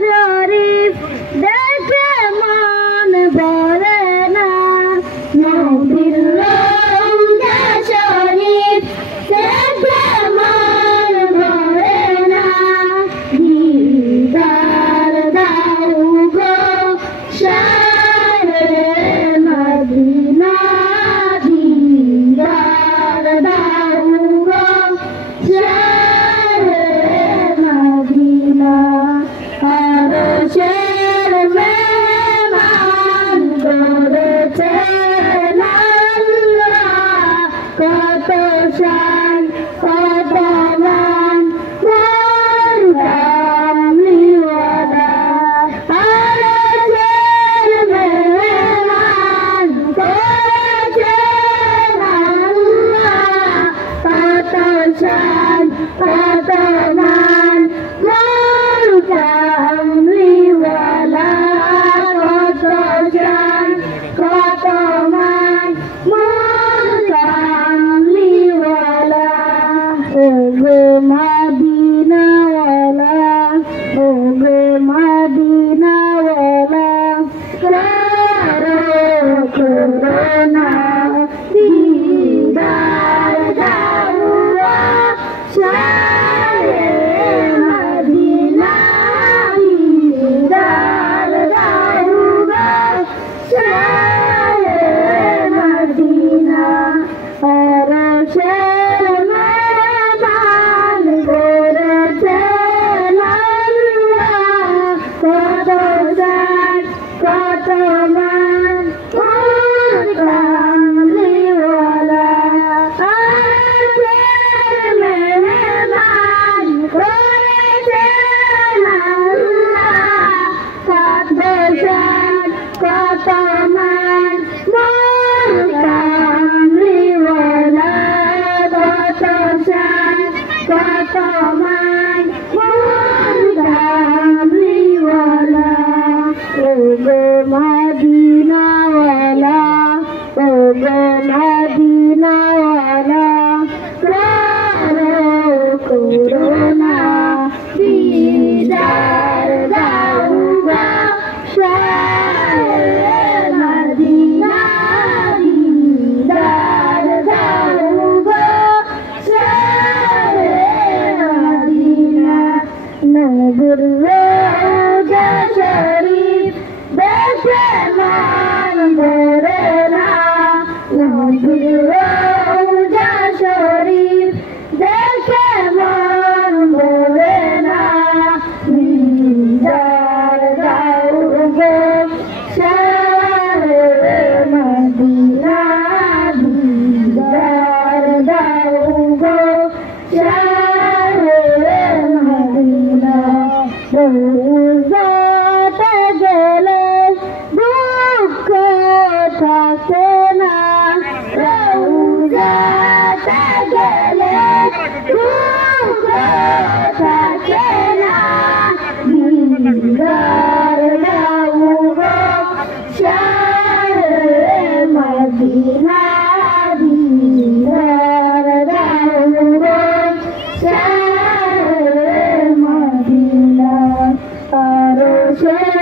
শরীফ দেখে মন ভরে না, নবীর রওজা শরীফ দেখে মন ভরে না, দিদার দাও গো শাহে মদিনা, দিদার দাও গো শাহে মদিনা। আরশের মেহমান করেছেন আল্লাহ, কত শান কত মান মোর কামলিওয়ালা। আরশের মেহমান করেছেন আল্লাহ, কত শান কত মান মোর কামলিওয়ালা, কত শান কত মান মোর কামলিওয়ালা। ও গো মদিনাওয়ালা, ও গো মদিনাওয়ালা, করুণা দিদার দাও শাহে মদিনা, দিদার দাও শাহে মদিনা। আরশের মেহমান করেছেন আল্লাহ, কত শান কত মান মোর কামলিওয়ালা। আরশের মেহমান করেছেন আল্লাহ, কত শান কত মান মোর কামলিওয়ালা, কত শান কত মান মোর কামলিওয়ালা। ও গো মদিনাওয়ালা, ও গো মদিনাওয়ালা, করুণা দিদার দাও গো শাহে মদিনা, দিদার দাও গো শাহে মদিনা। নবীর রওজা শরীফ দেখে মন ভরে না, নবীর রওজা শরীফ দেখে মন ভরে না, দিদার দাও গো শাহে মদিনা, দিদার দাও গো শাহে মদিনা। রওজাতে গেলে দুঃখ থাকে না, রওজাতে গেলে দুঃখ থাকে না, দিদার দাও গো শাহে মদিনা, দিদার দাও গো শাহে মদিনা। আরশের